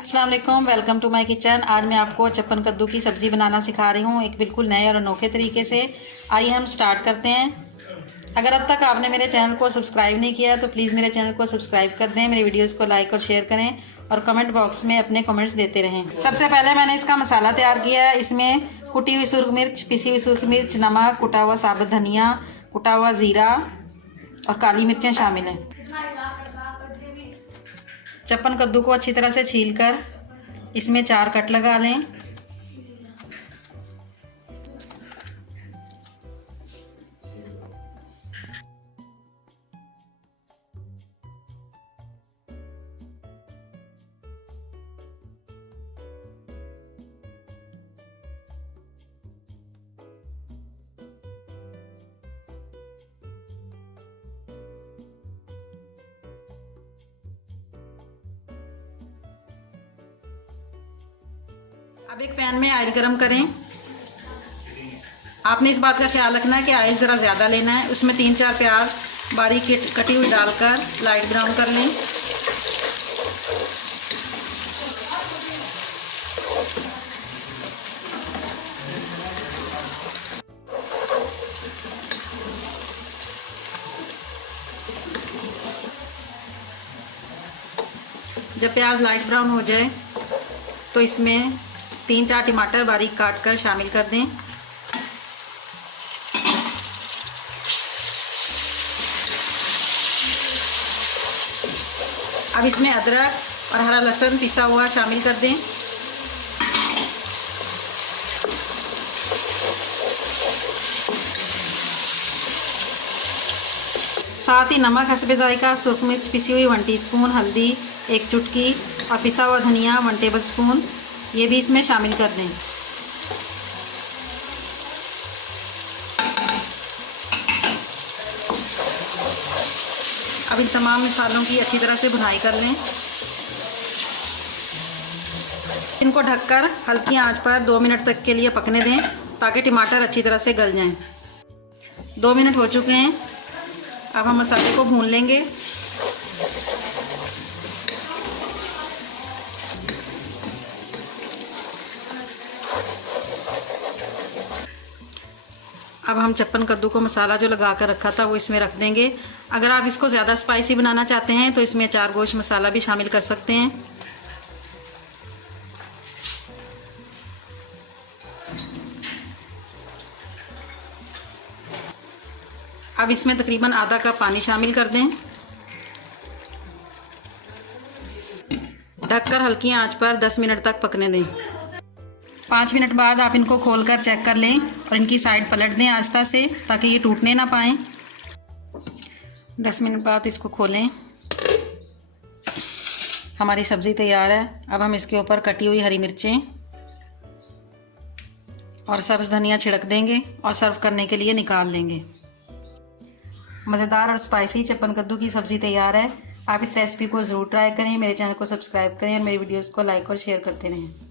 अस्सलाम वालेकुम, welcome to my kitchen. आज मैं आपको चप्पन कद्दू की सब्ज़ी बनाना सिखा रही हूँ एक बिल्कुल नए और अनोखे तरीके से। आइए हम स्टार्ट करते हैं। अगर अब तक आपने मेरे चैनल को सब्सक्राइब नहीं किया तो प्लीज़ मेरे चैनल को सब्सक्राइब कर दें, मेरी वीडियोस को लाइक और शेयर करें और कमेंट बॉक्स में अपने कमेंट्स देते रहें। सबसे पहले मैंने इसका मसाला तैयार किया है। इसमें कुटी हुई सुरख मिर्च, पिसी हुई सुरख मिर्च, नमक, कुटा हुआ साबुत धनिया, कुटा हुआ ज़ीरा और काली मिर्चें शामिल हैं। चप्पन कद्दू को अच्छी तरह से छीलकर इसमें 4 कट लगा लें। अब एक पैन में ऑयल गरम करें। आपने इस बात का ख्याल रखना है कि ऑयल ज़रा ज़्यादा लेना है। उसमें 3-4 प्याज बारीक कटी हुई डालकर लाइट ब्राउन कर लें। जब प्याज लाइट ब्राउन हो जाए तो इसमें 3-4 टमाटर बारीक काट कर शामिल कर दें। अब इसमें अदरक और हरा लहसुन पिसा हुआ शामिल कर दें। साथ ही नमक हस्बे जायका, सुरख मिर्च पिसी हुई 1 टीस्पून, हल्दी 1 चुटकी और पिसा हुआ धनिया 1 टेबलस्पून ये भी इसमें शामिल कर दें। अब इन तमाम मसालों की अच्छी तरह से भुनाई कर लें। इनको ढककर हल्की आंच पर 2 मिनट तक के लिए पकने दें ताकि टमाटर अच्छी तरह से गल जाएं। 2 मिनट हो चुके हैं। अब हम मसाले को भून लेंगे। अब हम चप्पन कद्दू को मसाला जो लगा कर रखा था वो इसमें रख देंगे। अगर आप इसको ज़्यादा स्पाइसी बनाना चाहते हैं तो इसमें 4 गोश्त मसाला भी शामिल कर सकते हैं। अब इसमें तकरीबन आधा कप पानी शामिल कर दें। ढककर हल्की आंच पर 10 मिनट तक पकने दें। 5 मिनट बाद आप इनको खोलकर चेक कर लें और इनकी साइड पलट दें आस्ता से ताकि ये टूटने ना पाएँ। 10 मिनट बाद इसको खोलें। हमारी सब्ज़ी तैयार है। अब हम इसके ऊपर कटी हुई हरी मिर्चें और सब्ज़ धनिया छिड़क देंगे और सर्व करने के लिए निकाल लेंगे। मज़ेदार और स्पाइसी चप्पन कद्दू की सब्ज़ी तैयार है। आप इस रेसिपी को ज़रूर ट्राई करें। मेरे चैनल को सब्सक्राइब करें और मेरी वीडियोज़ को लाइक और शेयर करते रहें।